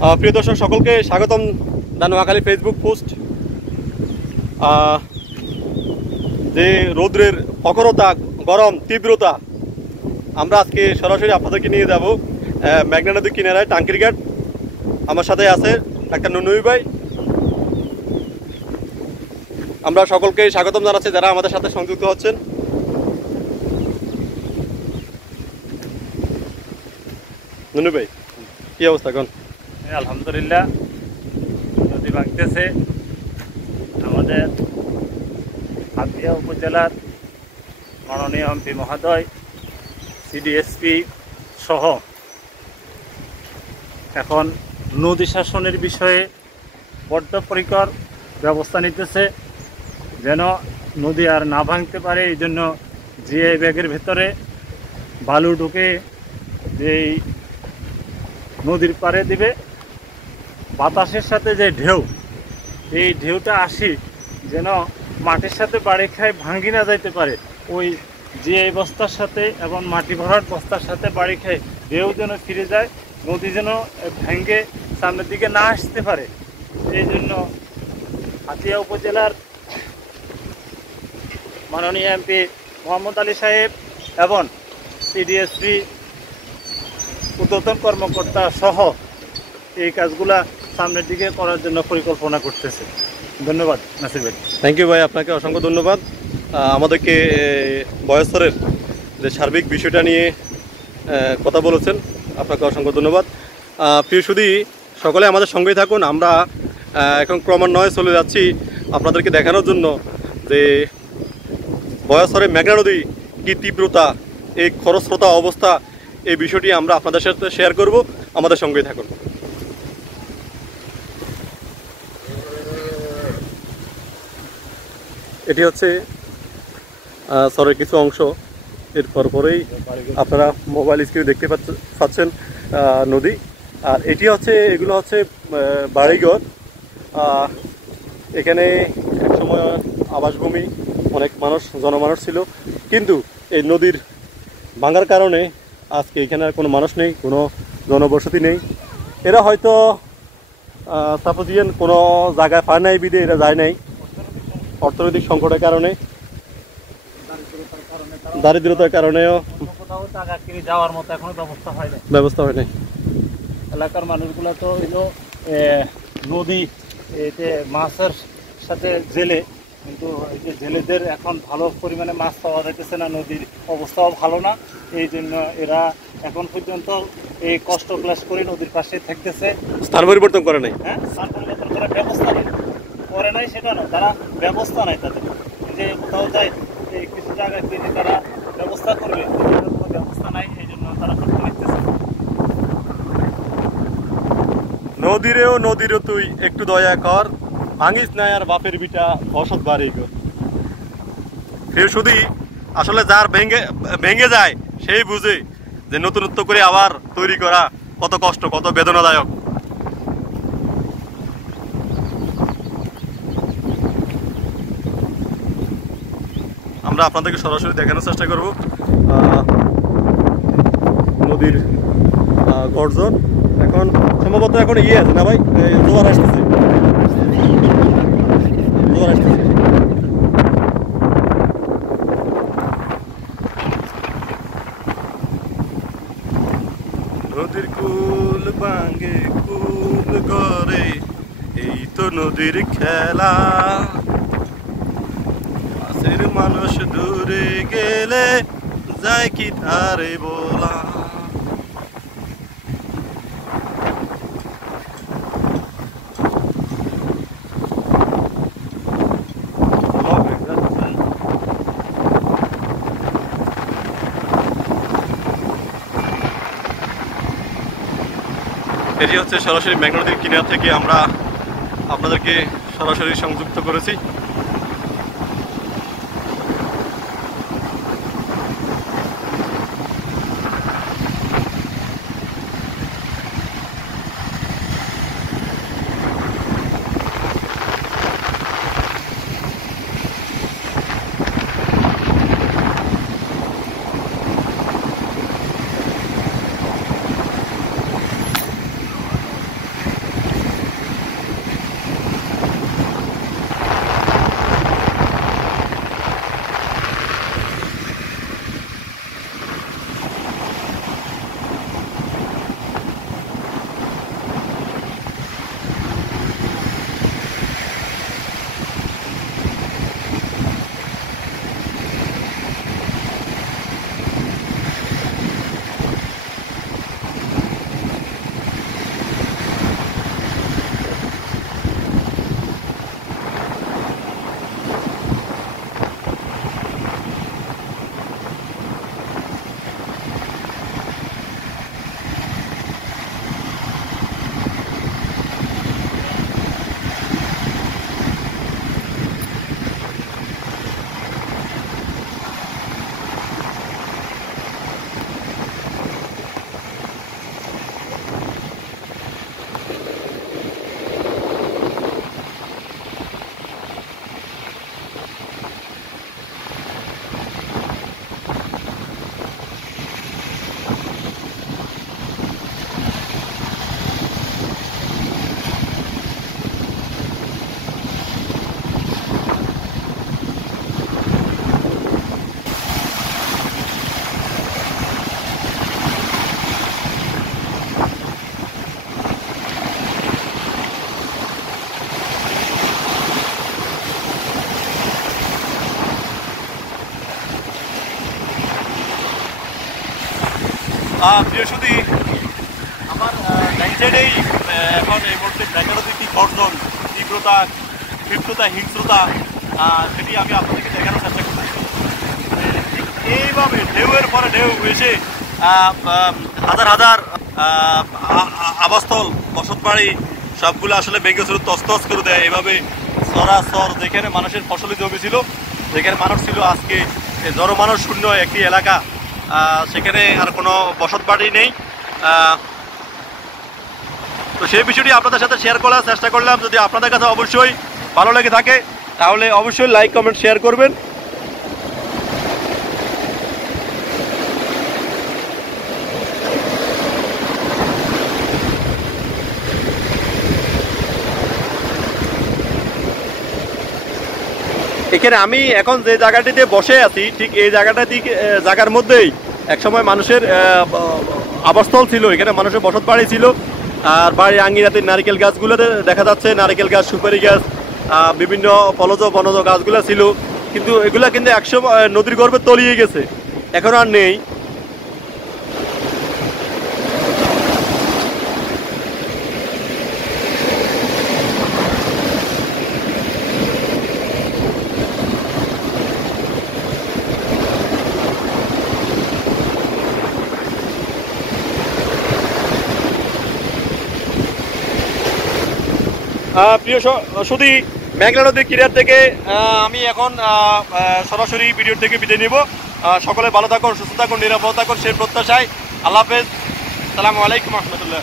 প্রিয় দর্শক সকলকে স্বাগতম দা নোয়াখালী ফেসবুক পোস্ট। যে রৌদ্রের প্রখরতা, গরম তীব্রতা, আমরা আজকে সরাসরি আপনাদেরকে নিয়ে যাব মেঘনা নদীর কিনারায় টাঙ্কির ঘাট। আমার সাথে আছে ডাক্তার নুনুই ভাই। আমরা সকলকে স্বাগতম জানাচ্ছি যারা আমাদের সাথে সংযুক্ত হচ্ছেন। নুনু ভাই, কি অবস্থা এখন? আলহামদুলিল্লাহ, নদী ভাঙতেছে। আমাদের হাতিয়া উপজেলার মাননীয় এমপি মহোদয়, সিডিএসপি সহ এখন নদী শাসনের বিষয়ে বদ্ধপরিকর ব্যবস্থা নিতেছে, যেন নদী আর না ভাঙতে পারে। এই জন্য জিআই ব্যাগের ভেতরে বালু ঢুকে যেই নদীর পাড়ে দিবে, বাতাসের সাথে যে ঢেউ, এই ঢেউটা আসি যেন মাটির সাথে বাড়ি খায় ভাঙ্গি না যাইতে পারে, ওই যে এই বস্তার সাথে এবং মাটি ভরাট বস্তার সাথে বাড়ি খায় ঢেউ যেন ফিরে যায়, নদী যেন ভেঙ্গে সামনের দিকে না আসতে পারে। এই জন্য হাতিয়া উপজেলার মাননীয় এমপি মোহাম্মদ আলী সাহেব এবং সিডিএসপি ঊর্ধ্বতন কর্মকর্তা সহ এই কাজগুলা সামনের দিকে করার জন্য পরিকল্পনা করতেছে। ধন্যবাদ নাসির ভাই। থ্যাংক ইউ ভাই, আপনাকে অসংখ্য ধন্যবাদ। আমাদেরকে বয়সরের যে সার্বিক বিষয়টা নিয়ে কথা বলেছেন, আপনাকে অসংখ্য ধন্যবাদ। প্রিয় সুধী, সকলে আমাদের সঙ্গেই থাকুন। আমরা এখন ক্রমান্বয়ে চলে যাচ্ছি আপনাদেরকে দেখানোর জন্য যে বয়সরে মেঘনা নদী কী তীব্রতা, এই খরস্রোতা অবস্থা, এই বিষয়টি আমরা আপনাদের সাথে শেয়ার করব। আমাদের সঙ্গেই থাকুন। এটি হচ্ছে সরের কিছু অংশ। এর পরেই আপনারা মোবাইল স্ক্রিনে দেখতে পাচ্ছেন নদী। আর এটি হচ্ছে, এগুলো হচ্ছে বাড়িঘর। এখানে একসময় আবাসভূমি, অনেক জনমানুষ ছিল, কিন্তু এই নদীর ভাঙার কারণে আজকে এখানে আর কোনো মানুষ নেই, কোনো জনবসতি নেই। এরা হয়তো সাপোজিয়ান কোনো জায়গায় পায় নাই বিদে এরা যায় নাই, অর্থনৈতিক সংকটের কারণে, দারিদ্রতার কারণেও টাকা কিনে যাওয়ার মতো এখনো ব্যবস্থা হয় নাই। এলাকার মানুষগুলো তো হইলো নদী, এতে মাছের সাথে জেলে, কিন্তু এই যে জেলেদের এখন ভালো পরিমাণে মাছ পাওয়া যাইতেছে না, নদীর অবস্থাও ভালো না। এই জন্য এরা এখন পর্যন্ত এই কষ্ট ক্লাস করে নদীর পাশে থাকতেছে। স্থান পরিবর্তন করে নাই, হ্যাঁ, স্থান পরিবর্তন করার ব্যবস্থা নেই, করে নাই সেটা না, তারা ব্যবস্থা নাই তাদের, যে কোথাও যায় কিছু জায়গায় কিনে তারা ব্যবস্থা করবে, কোনো ব্যবস্থা নাই। এই জন্য তারা করতে পারতেছে। নদীরও তুই একটু দয়া কর, ভাঙিস নাই আর বাপের বিটা অসৎ বাড়ি কর। ফের শুধু আসলে যার ভেঙে যায় সেই বুঝে যে নতুনত্ব করে আবার তৈরি করা কত কষ্ট, কত বেদনাদায়ক। আমরা আপনাদেরকে সরাসরি দেখানোর চেষ্টা করব নদীর গর্জন। এখন সম্ভবত এখন আছে না ভাই, জোয়ার আসতেছে, জোয়ার আসতেছে। নদীর কুল ভাঙে কুল করে, এই তো নদীর খেলা। পাশের মানুষ দূরে গেলে যায় কি তারে বলা। এটি হচ্ছে সরাসরি মেঘনা নদীর কিনারা থেকে আমরা আপনাদেরকে সরাসরি সংযুক্ত করেছি। প্রিয় সুধী, আমার ডাইন সাইডেই এখন এই মুহূর্তে ব্যাঘাতী কি গর্জন, তীব্রতা, ক্ষিপ্রতা, হিংস্রতা, সেটি আমি আপনাদেরকে দেখানোর চেষ্টা করছি। ঠিক এইভাবে ঢেউয়ের পরে ঢেউ এসে হাজার হাজার আবাসস্থল, বসতবাড়ি সবগুলো আসলে ভেঙে চুরে তছতছ করে দেয়। এভাবে সরাসর যেখানে মানুষের ফসলি জমি ছিল, যেখানে মানুষ ছিল, আজকে জনমানব শূন্য একটি এলাকা, সেখানে আর কোনো বসতবাড়ি নেই। তো সেই বিষয়টি আপনাদের সাথে শেয়ার করার চেষ্টা করলাম। যদি আপনাদের কাছে অবশ্যই ভালো লেগে থাকে তাহলে অবশ্যই লাইক, কমেন্ট, শেয়ার করবেন। এখানে আমি এখন যে জায়গাটিতে বসে আছি, ঠিক এই জায়গার মধ্যেই একসময় মানুষের আবাসস্থল ছিল। এখানে মানুষের বসত বাড়ি ছিল। আর বাড়ির আঙ্গিনাতে নারকেল গাছগুলোতে দেখা যাচ্ছে নারকেল গাছ, সুপারি গাছ, বিভিন্ন ফলজ বনজ গাছগুলো ছিল। কিন্তু এগুলা কিন্তু একসময় নদীর গর্ভে তলিয়ে গেছে, এখন আর নেই। প্রিয় সুধী, মেঘনা নদীর কিনার থেকে আমি এখন সরাসরি ভিডিও থেকে বিদায় নিব। সকলে ভালো থাকুন, সুস্থ থাকুন, নিরাপদ থাকুন সেই প্রত্যাশায়। আল্লাহ হাফেজ, আসসালামু আলাইকুম রহমতুল্লাহ।